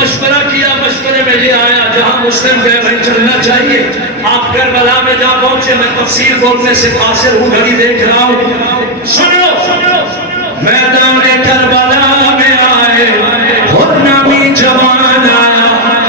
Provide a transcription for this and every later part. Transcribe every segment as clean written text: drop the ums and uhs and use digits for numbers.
مشورہ کیا، مشورے میں یہ آیا جہاں مسلم گئے وہیں چلنا چاہیے. آپ کربلا میں جا پہنچے. میں تفسیر بولنے سے قاصر ہوں، گھڑی دیکھ رہا ہوں. سنو میدان کربلا میں آئے اور نامی جوان آیا.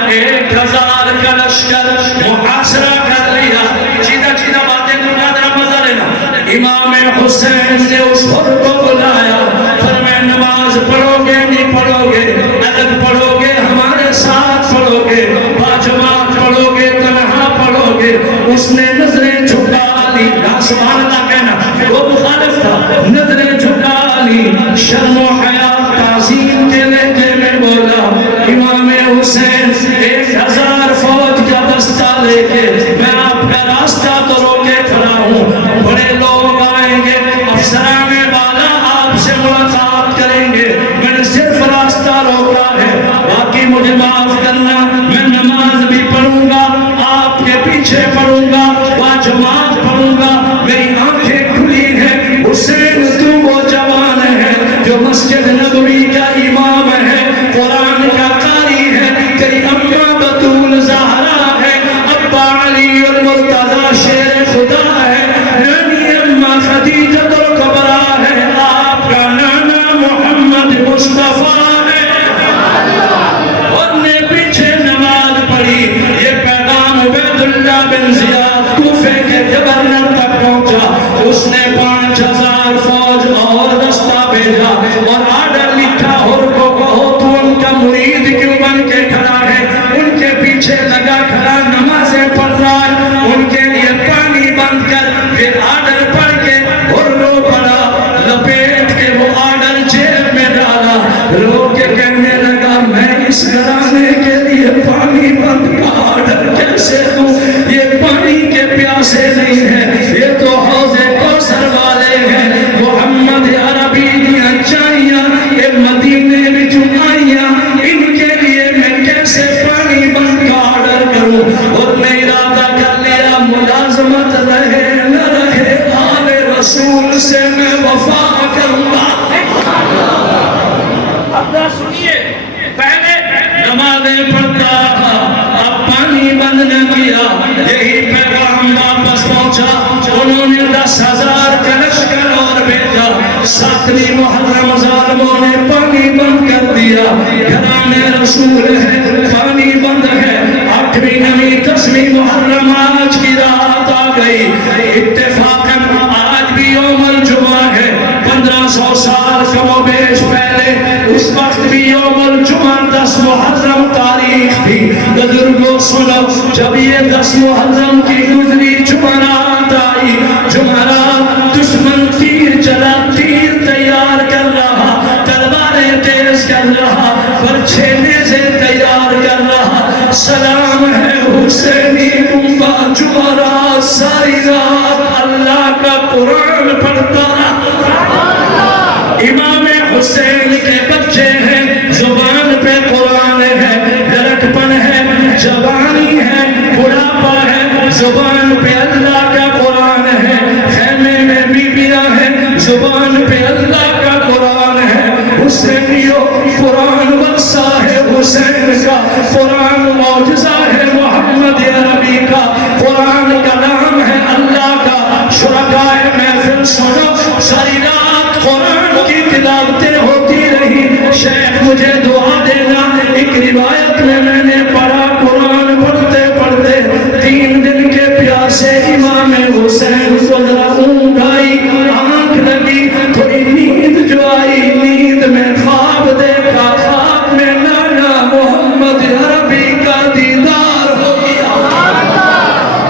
1000 کا لشکر محاصرہ کر لیا. چیدہ چیدہ باتیں کرنا، ذرا مزہ لینا. امام حسین نے اس حر کو بلایا. فرمایا نماز پڑھو گے نہیں پڑھو گے؟ الگ پڑھو گے ہمارے ساتھ پڑھو گے؟ باجماعت پڑھو گے تنہا پڑھو گے؟ اس نے نظریں جھکا لی. سبحان اللہ کہنا، وہ مخالف تھا. نظریں جھکا لی، شرم و حیا تعظیم کے لہجے میں بولا امام حسین 1000 فوج کا دستہ لے کے میں آپ کا راستہ تو روکے کھڑا ہوں. بڑے لوگ آئیں گے، افسران والا آپ سے ملاقات کریں گے. میں نے صرف راستہ روکا ہے، باقی مجھے معاف کرنا. میں نماز بھی پڑھوں گا، آپ کے پیچھے پڑھوں گا، باجماعت پڑھوں گا. میری آنکھیں کھلی ہیں. حسین تو وہ جوان ہے جو مسجد نبوی کا امام ہے، قرآن کا قاری ہے. تیری اماں بطول زہرا ہے، ابا علی المرتضی شیر خدا ہے، نانی اماں خدیجۃ الکبریٰ ہے، آپ کا نانا محمد مصطفیٰ ہے. اور نے پیچھے نماز پڑھی. یہ پیغام عبید اللہ بن زیاد کوفے کے گورنر تک پہنچا. اس نے 5000 فوج اور دستہ بھیجا اور آرڈر لکھا، ہر کو کہو تو ان کا مرید کیوں بن کے کھڑا ہے؟ ان کے پیچھے لگا کھڑا، نمازیں پڑھ رہا ہے، ان کے لیے پانی بند کر. پھر آرڈر پڑھ کے اور رو پڑا، لپیٹ کے وہ آرڈر جیب میں ڈالا. رو کے کہنے لگا میں اس گھرانے کے لیے پانی بند کا آرڈر کیسے دوں؟ یہ پانی کے پیاسے نہیں ہیں، یہ تو حوض کوثر والے ہیں. محمد عربی دیاں چائیاں یہ مدینے میں چمائیاں، ان کے لیے میں کیسے پانی بند کا آرڈر کروں؟ اور میں ارادہ کر لیا ملازمت رہے نہ رہے آل رسول سے میں وفا کروں گا. اب سنیے، پہلے نمازیں پڑھتا رہا، اب پانی بند نہ کیا. یہی پیغام واپس پہنچا. انہوں نے 10,000 کا لشکر اور بھیجا. 7ویں محرم ظالموں نے پانی بند کر دیا. گھرانے رسول ہے، پانی بند ہے. 8ویں 9ویں 10ویں محرم آج کی رات آ گئی. اتفاقاً آج بھی یوم الجمعہ ہے. 1500 سال کم و بیش پہلے اس وقت بھی یوم الجمعہ 10 محرم تاریخ تھی. بزرگوں سنو، جب یہ 10 محرم کی گزری جمعرات آئی، جمعرات دشمن تیر چلا، تیر تیار کر رہا، تلواریں تیز کر رہا، برچھے نیزے تیار کر رہا. سلام ہے حسینی گنبا جمعرات ساری رات اللہ کا قرآن پڑھتا. امام حسین کے بچے ہیں، زبان پہ قرآن ہے، لڑکپن ہے، جوانی ہے، بڑھاپا ہے، زبان پہ اللہ کا قرآن ہے. خیمے میں بیویاں ہیں، زبان پہ اللہ کا قرآن ہے. حسینیو قرآن ورثہ ہے حسین کا، قرآن معجزہ ہے محمد عربی کا، قرآن کلام ہے اللہ کا. شرکائے محفل سنو، ساری رات قرآن کی تلاوتیں ہوتی رہی. شیخ مجھے دعا دینا. ایک روایت میں نے پڑھا، قرآن پڑھتے پڑھتے 3 دن کے پیاسے امام حسین کو ذرا اونگ آئی، آنکھ لگی، تھوڑی نیند جو آئی، نیند میں خواب دیکھا، خواب میں نانا محمد عربی کا دیدار ہو گیا.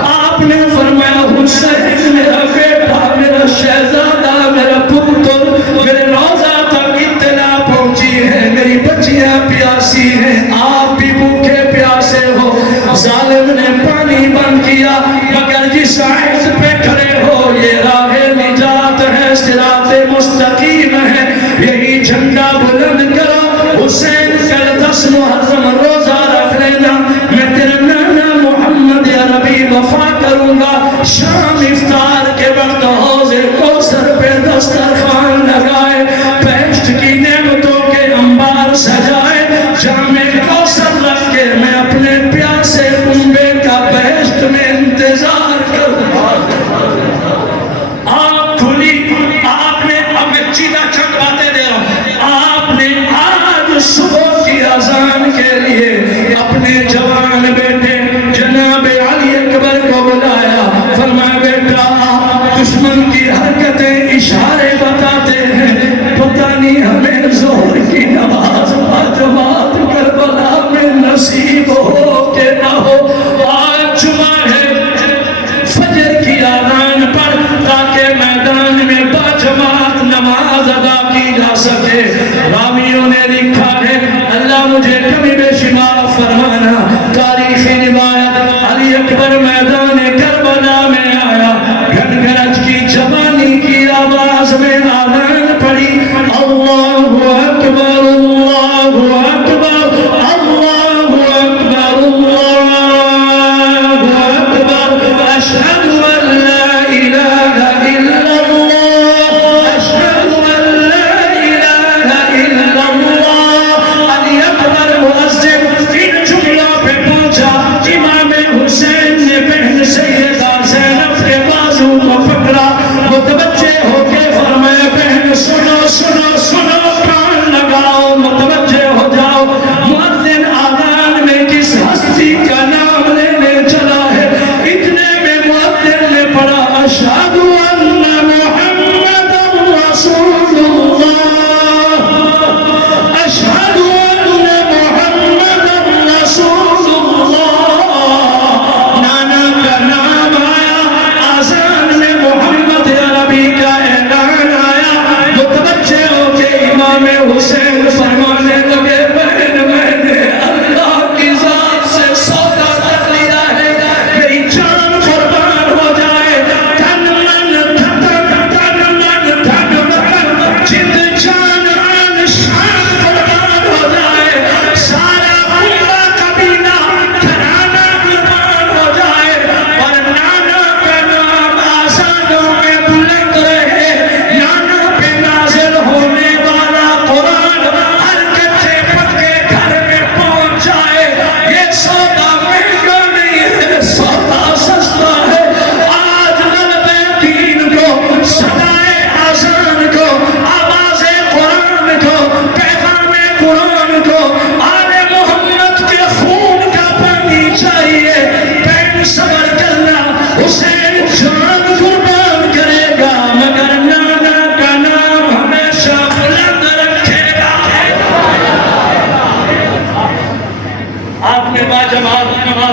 آپ نے فرمایا حسین میرا بیٹا، میرا شہزادہ، میرا پتر، میرے روضہ تک اطلاع پہنچی ہے، میری بچیاں پیاسی ہیں، آپ بھی بھوکے پیاسے ہو. ظالم نے پانی بند کیا، مگر جس عہد پہ کھڑے ہو یہ راہ نجات ہے، صراط مستقیم ہے، یہی جھنڈا بلند کرو. حسین کل 10 محرم روزہ رکھ لینا، میں تیرے نانا محمد عربی وفا کروں گا. شام افطار کے وقت حوض کوثر پہ دسترخوان لگائے، بہشت کی نعمتوں کے انبار سجائے، جام کوثر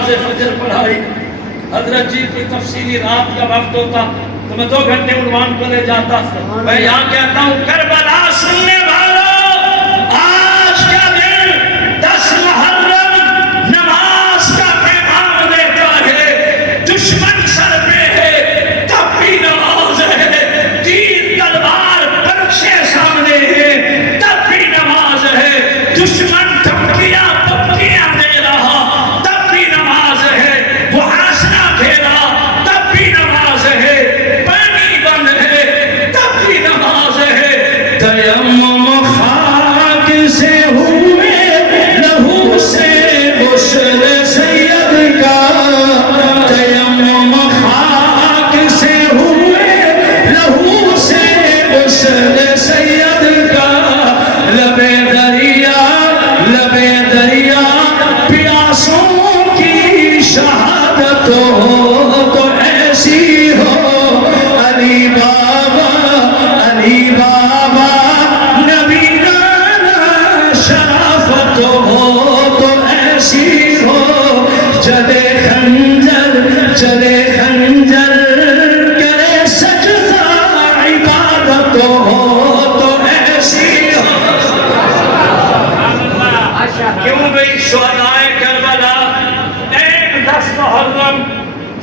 نماز فجر پڑھائی. حضرت جی کی تفصیلی رات کا وقت ہوتا تو میں 2 گھنٹے عنوان کو لے جاتا. میں یہاں کہتا ہوں کربلا سننے والوں، آج کا دن 10 محرم نماز کا پیغام دیتا ہے. دشمن سر پہ ہے تب بھی نماز ہے، تیر تلوار برچے سامنے ہے تب بھی نماز ہے، دشمن دھمکیاں پکیاں دے رہا تب بھی نماز ہے، وہ آسنا کھیلا تب بھی نماز ہے، پانی بند ہے تب بھی نماز ہے. تیمم خاک سے ہوئے لہو سے غسل سید کا، تیمم خاک سے ہوئے لہو سے غسل سید کا. لبے دریا پیاسوں کی شہادت ہو تو ایسی ہو. علی بابا نبی نانا شرافت ہو تو ایسی ہو. چلے خنجر کرے سجدہ عبادت ہو تو ایسی ہو. کیوں بھئی شہدائے کربلا 10 محرم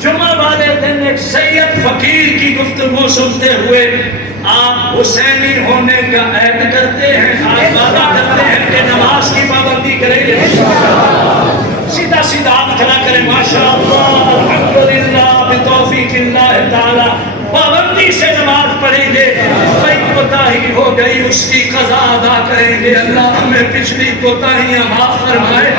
جمعہ والے دن ایک سید فقیر کی گفتگو سنتے ہوئے آپ حسینی ہونے کا عہد کرتے ہیں، آپ وعدہ کرتے ہیں کہ نماز کی پابندی کریں گے. سیدھا آپ کھڑا کریں ماشاءاللہ الحمدللہ بتوفیق اللہ تعالی. پابندی سے نماز پڑھیں گے، کوئی کوتاہی ہو گئی اس کی قضا ادا کریں گے. اللہ ہمیں پچھلی کوتاہیاں معاف فرمائے.